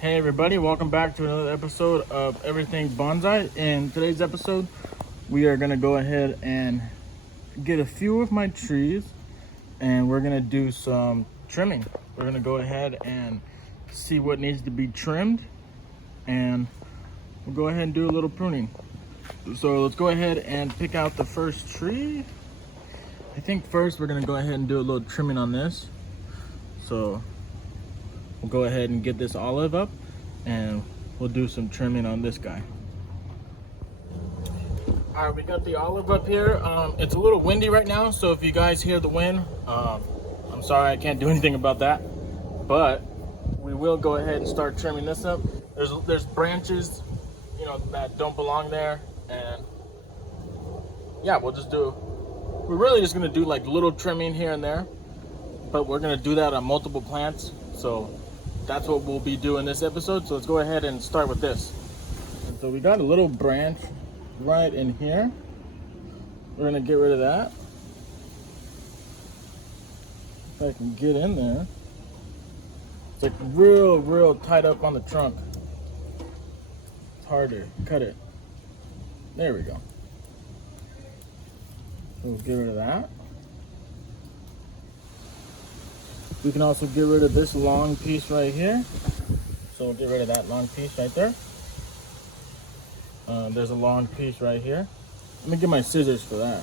Hey everybody, welcome back to another episode of Everything Bonsai. In today's episode, we are gonna go ahead and get a few of my trees and we're gonna do some trimming. We're gonna go ahead and see what needs to be trimmed and we'll go ahead and do a little pruning. So let's go ahead and pick out the first tree. I think first we're gonna go ahead and do a little trimming on this. So we'll go ahead and get this olive up and we'll do some trimming on this guy. All right, we got the olive up here. It's a little windy right now, so if you guys hear the wind, I'm sorry, I can't do anything about that. But we will go ahead and start trimming this up. There's branches, that don't belong there, and yeah, we're really just gonna do like little trimming here and there, but we're gonna do that on multiple plants. So that's what we'll be doing this episode. So let's go ahead and start with this. And so we got a little branch right in here. We're gonna get rid of that. If I can get in there. It's like real tight up on the trunk. It's hard to cut it. There we go. So we'll get rid of that. We can also get rid of this long piece right here. So we'll get rid of that long piece right there. There's a long piece right here. Let me get my scissors for that.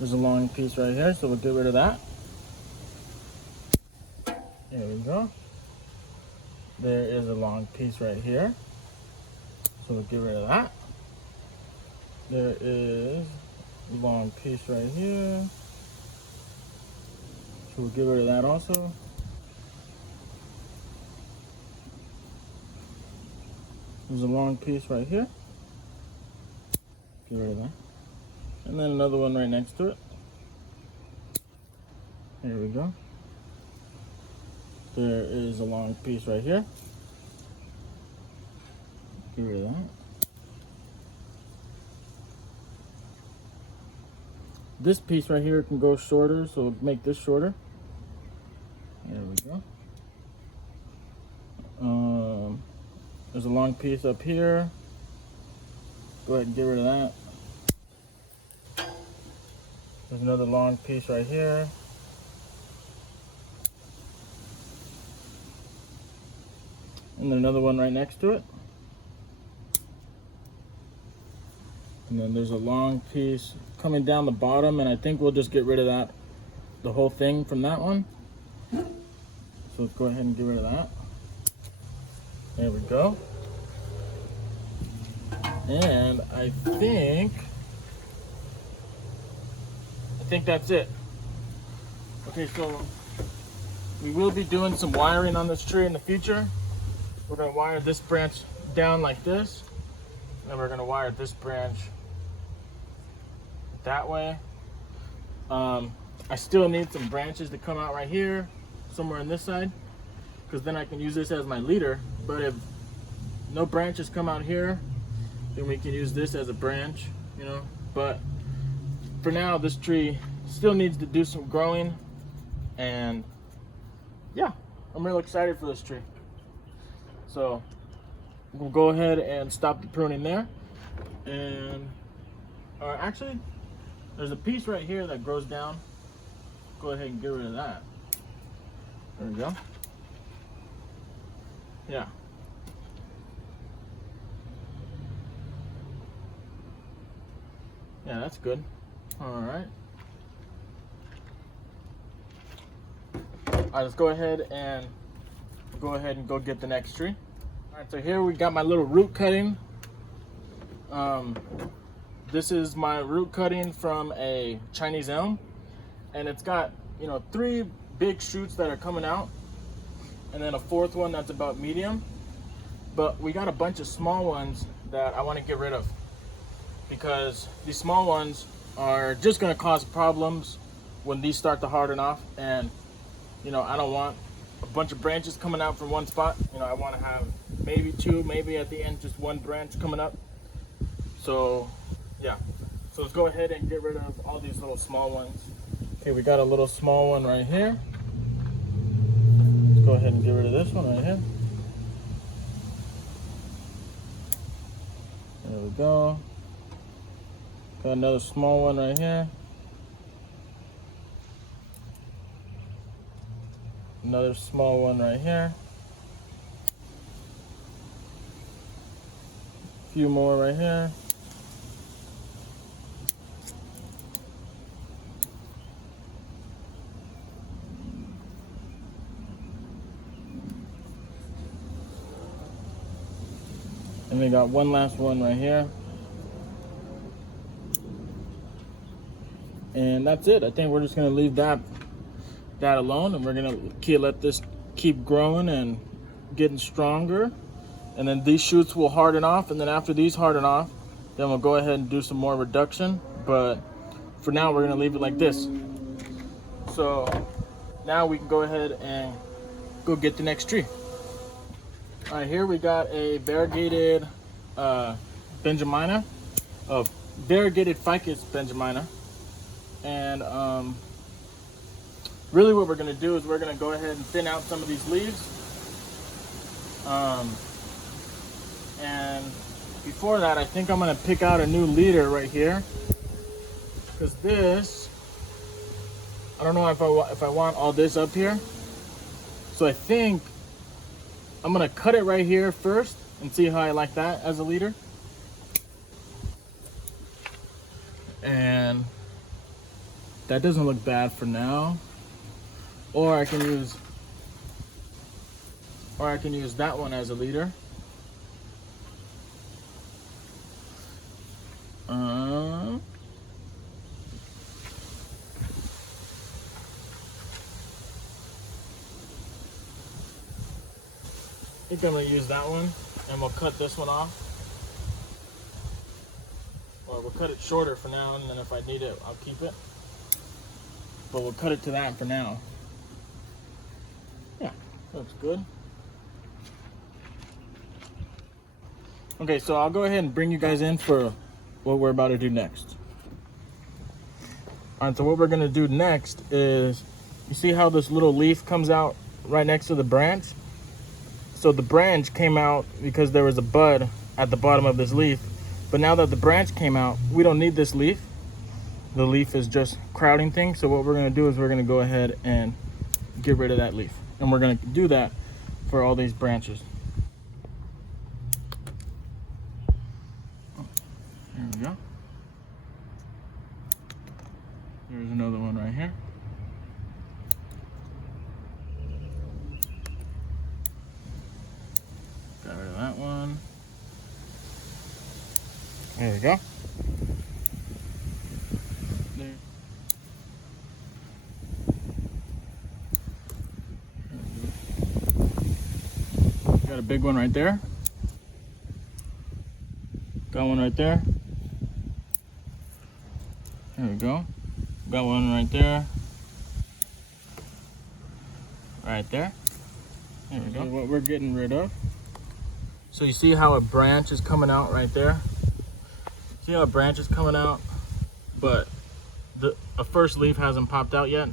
There's a long piece right here, so we'll get rid of that. There we go. There is a long piece right here. So we'll get rid of that. There is a long piece right here. So we'll get rid of that also. There's a long piece right here. Get rid of that. And then another one right next to it. There we go. There is a long piece right here. Get rid of that. This piece right here can go shorter, so we'll make this shorter. There we go. There's a long piece up here. Go ahead and get rid of that. There's another long piece right here. And then another one right next to it. And then there's a long piece coming down the bottom, and I think we'll just get rid of that, the whole thing from that one. So let's go ahead and get rid of that. There we go. And I think that's it. Okay, so we will be doing some wiring on this tree in the future. We're gonna wire this branch down like this, and then we're gonna wire this branch that way. I still need some branches to come out right here, somewhere on this side, because then I can use this as my leader. But if no branches come out here, then we can use this as a branch, But for now, this tree still needs to do some growing, and yeah, I'm really excited for this tree. So we'll go ahead and stop the pruning there. And actually, there's a piece right here that grows down. Go ahead and get rid of that. There we go. Yeah. Yeah, that's good. All right. All right, let's go ahead and go get the next tree. All right, so here we got my little root cutting. This is my root cutting from a Chinese elm, and it's got 3 big shoots that are coming out, and then a 4th one that's about medium. But we got a bunch of small ones that I want to get rid of, because these small ones are just going to cause problems when these start to harden off, and I don't want a bunch of branches coming out from one spot. I want to have maybe 2, maybe at the end just 1 branch coming up. So yeah, so let's go ahead and get rid of all these little small ones. Okay, we got a little small one right here. Let's go ahead and get rid of this one right here. we go. Got another small one right here. Another small one right here. A few more right here. And we got one last one right here. And that's it. I think we're just gonna leave that alone, and we're gonna let this keep growing and getting stronger. And then these shoots will harden off, and then after these harden off, then we'll go ahead and do some more reduction. But for now, we're gonna leave it like this. So now we can go ahead and go get the next tree. All right, here we got a variegated Benjamina, a variegated ficus Benjamina. And really what we're gonna do is we're gonna go ahead and thin out some of these leaves. And before that, I think I'm gonna pick out a new leader right here, because this, I don't know if I want all this up here. So I think I'm gonna cut it right here first and see how I like that as a leader. And that doesn't look bad for now. Or I can use that one as a leader. I think I'm gonna use that one, and we'll cut this one off. Or we'll cut it shorter for now, and then if I need it, I'll keep it. But we'll cut it to that for now. Yeah, looks good. Okay, so I'll go ahead and bring you guys in for what we're about to do next. All right, so what we're gonna do next is, you see how this little leaf comes out right next to the branch? So the branch came out because there was a bud at the bottom of this leaf. But now that the branch came out, we don't need this leaf. The leaf is just crowding things. So what we're gonna do is we're gonna go ahead and get rid of that leaf. And we're gonna do that for all these branches. There we go. There's another one right here. Got rid of that one. There we go. There. Got a big one right there. Got one right there. There we go. Got one right there. Right there. There we go. What we're getting rid of. So you see how a branch is coming out right there? See how a branch is coming out, but a first leaf hasn't popped out yet.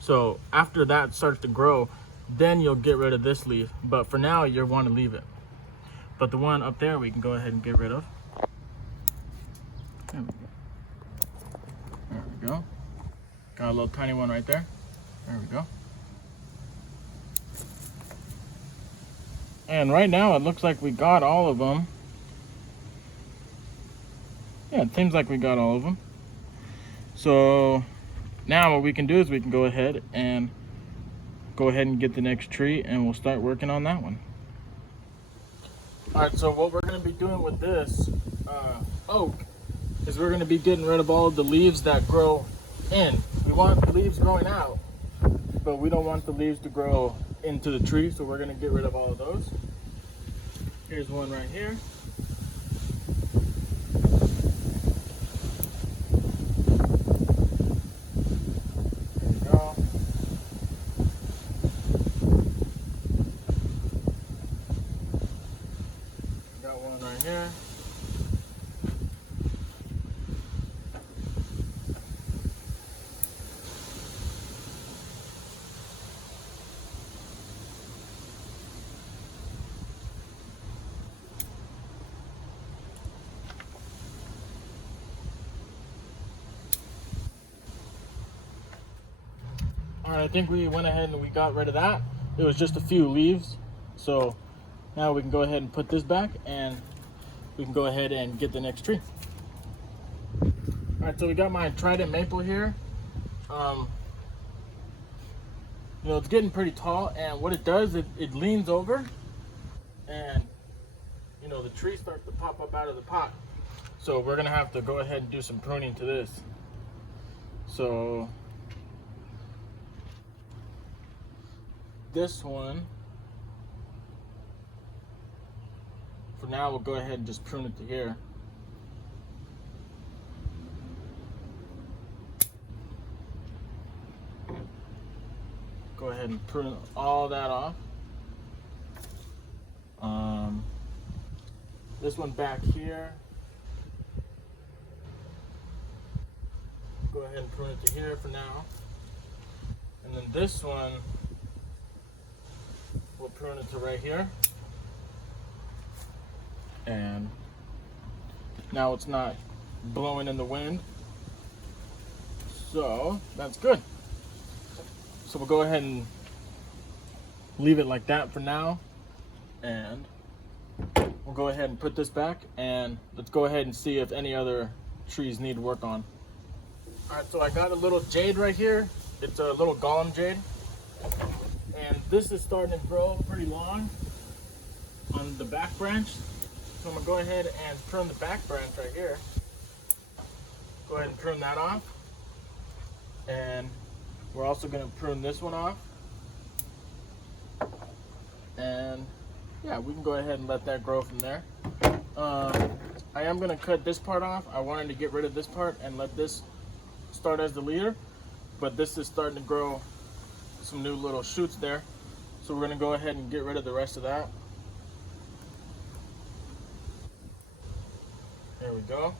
So after that starts to grow, then you'll get rid of this leaf. But for now, you want to leave it. But the one up there, we can go ahead and get rid of. There we go. There we go. Got a little tiny one right there. There we go. And right now, it looks like we got all of them. Yeah, it seems like we got all of them. So now what we can do is we can go ahead and get the next tree, and we'll start working on that one. All right, so what we're gonna be doing with this oak is we're gonna be getting rid of all of the leaves that grow in. We want the leaves growing out, but we don't want the leaves to grow into the tree, so we're gonna get rid of all of those. Here's one right here. There we go. Got one right here. I think we went ahead and we got rid of that. It was just a few leaves. So now we can go ahead and put this back and we can go ahead and get the next tree. All right, so we got my trident maple here. You know, it's getting pretty tall, and what it does, it leans over, and you know, the trees start to pop up out of the pot. So we're gonna have to go ahead and do some pruning to this. So this one, for now, we'll go ahead and just prune it to here. Go ahead and prune all that off. This one back here, go ahead and prune it to here for now. And then this one, we'll prune it to right here. And now it's not blowing in the wind. So that's good. So we'll go ahead and leave it like that for now. And we'll go ahead and put this back, and let's go ahead and see if any other trees need work on. All right, so I got a little jade right here. It's a little golem jade. And this is starting to grow pretty long on the back branch. So I'm gonna go ahead and prune the back branch right here. Go ahead and prune that off. And we're also gonna prune this one off. And yeah, we can go ahead and let that grow from there. I am gonna cut this part off. I wanted to get rid of this part and let this start as the leader, but this is starting to grow some new little shoots there. So we're gonna go ahead and get rid of the rest of that. There we go.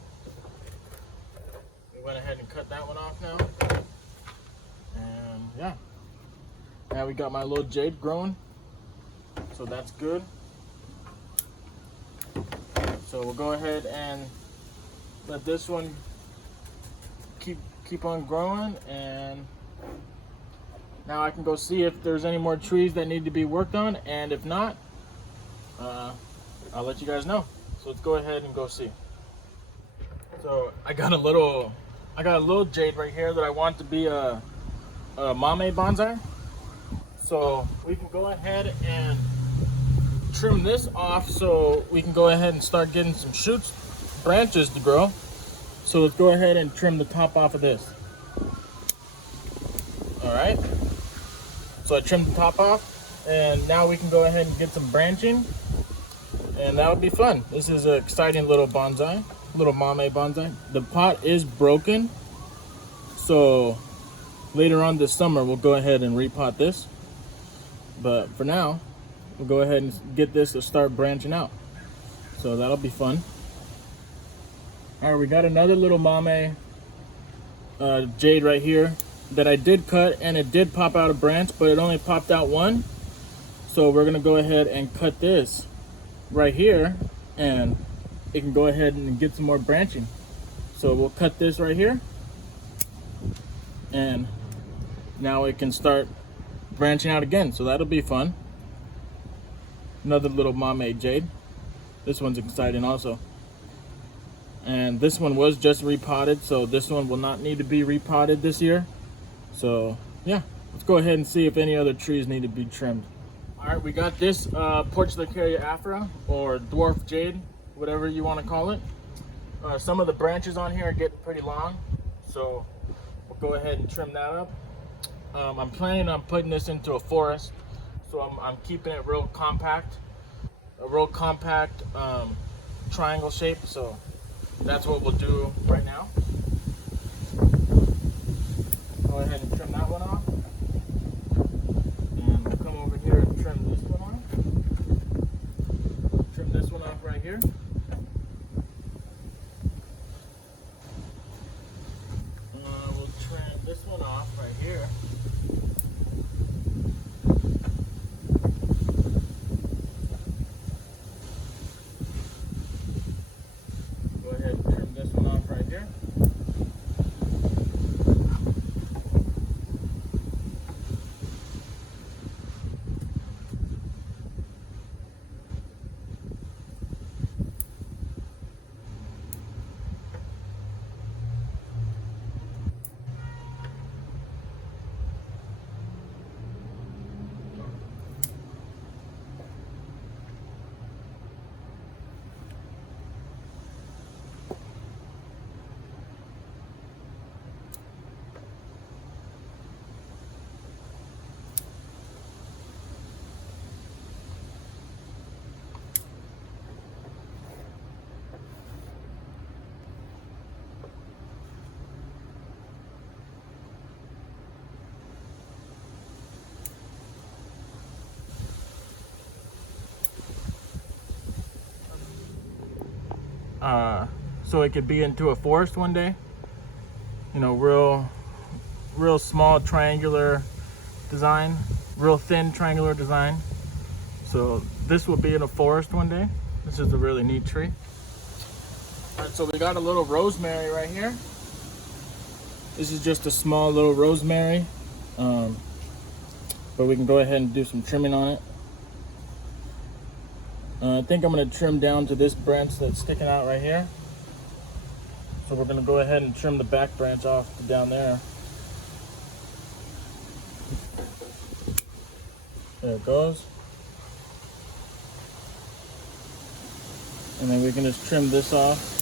We went ahead and cut that one off now. And yeah, now we got my little jade growing. So that's good. So we'll go ahead and let this one keep on growing, and now I can go see if there's any more trees that need to be worked on, and if not, I'll let you guys know. So let's go ahead and go see. So I got a little jade right here that I want to be a mame bonsai. So we can go ahead and trim this off so we can go ahead and start getting some shoots, branches to grow. So let's go ahead and trim the top off of this. All right. So I trimmed the top off, and now we can go ahead and get some branching, and that would be fun. This is an exciting little bonsai, little mame bonsai. The pot is broken, so later on this summer we'll go ahead and repot this. But for now, we'll go ahead and get this to start branching out. So that'll be fun. All right, we got another little mame jade right here that I did cut, and it did pop out a branch, but it only popped out one. So we're gonna go ahead and cut this right here, and it can go ahead and get some more branching. So we'll cut this right here, and now it can start branching out again. So that'll be fun. Another little mame jade. This one's exciting also. And this one was just repotted, so this one will not need to be repotted this year. So yeah, let's go ahead and see if any other trees need to be trimmed. All right, we got this Portulacaria afra, or dwarf jade, whatever you want to call it. Some of the branches on here are getting pretty long, so we'll go ahead and trim that up. I'm planning on putting this into a forest, so I'm keeping it real compact, a real compact triangle shape. So that's what we'll do right now. Go ahead and trim that one off. And we'll come over here and trim this one off. Trim this one off right here. We'll trim this one off right here. Go ahead and trim this one off right here. so it could be into a forest one day. You know, real small triangular design, real thin triangular design. So this will be in a forest one day. This is a really neat tree. All right, so we got a little rosemary right here. This is just a small little rosemary, but we can go ahead and do some trimming on it. I think I'm going to trim down to this branch that's sticking out right here. So we're going to go ahead and trim the back branch off to down there. There it goes. And then we can just trim this off.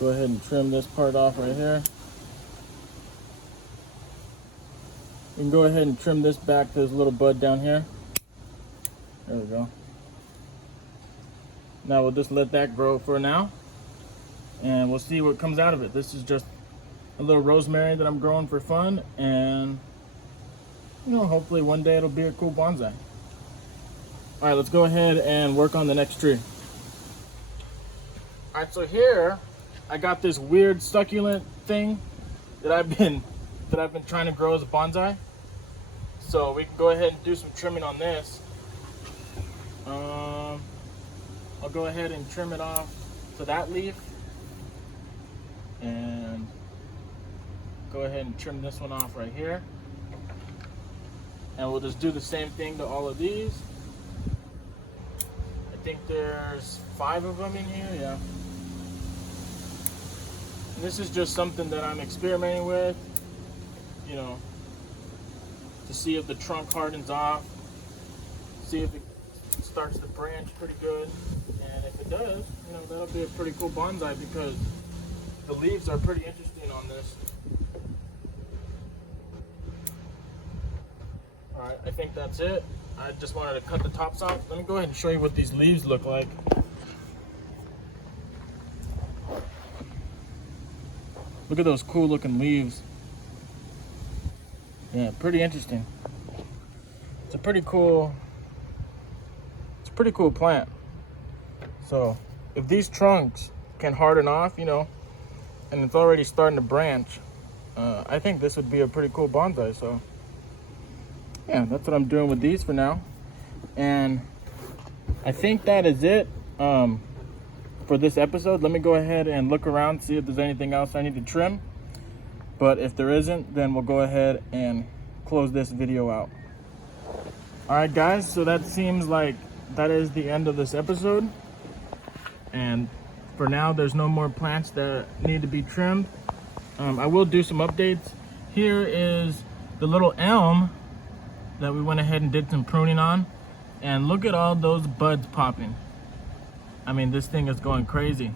Go ahead and trim this part off right here. We can go ahead and trim this back to this little bud down here. There we go. Now we'll just let that grow for now, and we'll see what comes out of it. This is just a little rosemary that I'm growing for fun, and you know, hopefully one day it'll be a cool bonsai. All right, let's go ahead and work on the next tree. All right, so here I got this weird succulent thing that I've been trying to grow as a bonsai. So we can go ahead and do some trimming on this. I'll go ahead and trim it off to that leaf, and go ahead and trim this one off right here. And we'll just do the same thing to all of these. I think there's 5 of them in here, yeah. And this is just something that I'm experimenting with, you know, to see if the trunk hardens off, see if it starts to branch pretty good, and if it does, you know, that'll be a pretty cool bonsai because the leaves are pretty interesting on this. All right, I think that's it. I just wanted to cut the tops off. Let me go ahead and show you what these leaves look like. Look at those cool looking leaves. Yeah, pretty interesting. It's a pretty cool plant. So if these trunks can harden off, you know, and it's already starting to branch, I think this would be a pretty cool bonsai. So yeah, that's what I'm doing with these for now. And I think that is it for this episode. Let me go ahead and look around, see if there's anything else I need to trim. But if there isn't, then we'll go ahead and close this video out. All right, guys, so that seems like that is the end of this episode. And for now, there's no more plants that need to be trimmed. I will do some updates. Here is the little elm that we went ahead and did some pruning on. And look at all those buds popping. I mean, this thing is going crazy.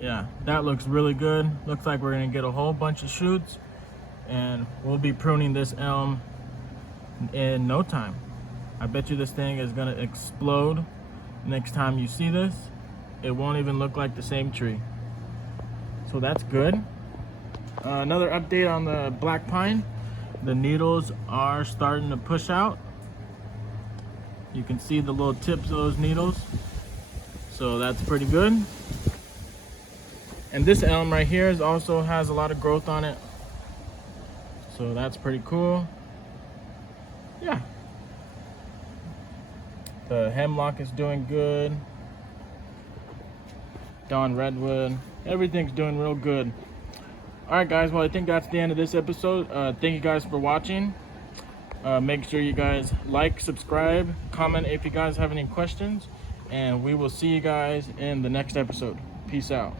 Yeah, that looks really good. Looks like we're gonna get a whole bunch of shoots, and we'll be pruning this elm in no time. I bet you this thing is gonna explode next time you see this. It won't even look like the same tree. So that's good. Another update on the black pine. The needles are starting to push out. You can see the little tips of those needles. So that's pretty good. And this elm right here also has a lot of growth on it. So that's pretty cool. Yeah. The hemlock is doing good. Dawn redwood. Everything's doing real good. Alright guys, well I think that's the end of this episode. Thank you guys for watching. Make sure you guys like, subscribe, comment if you guys have any questions. And we will see you guys in the next episode. Peace out.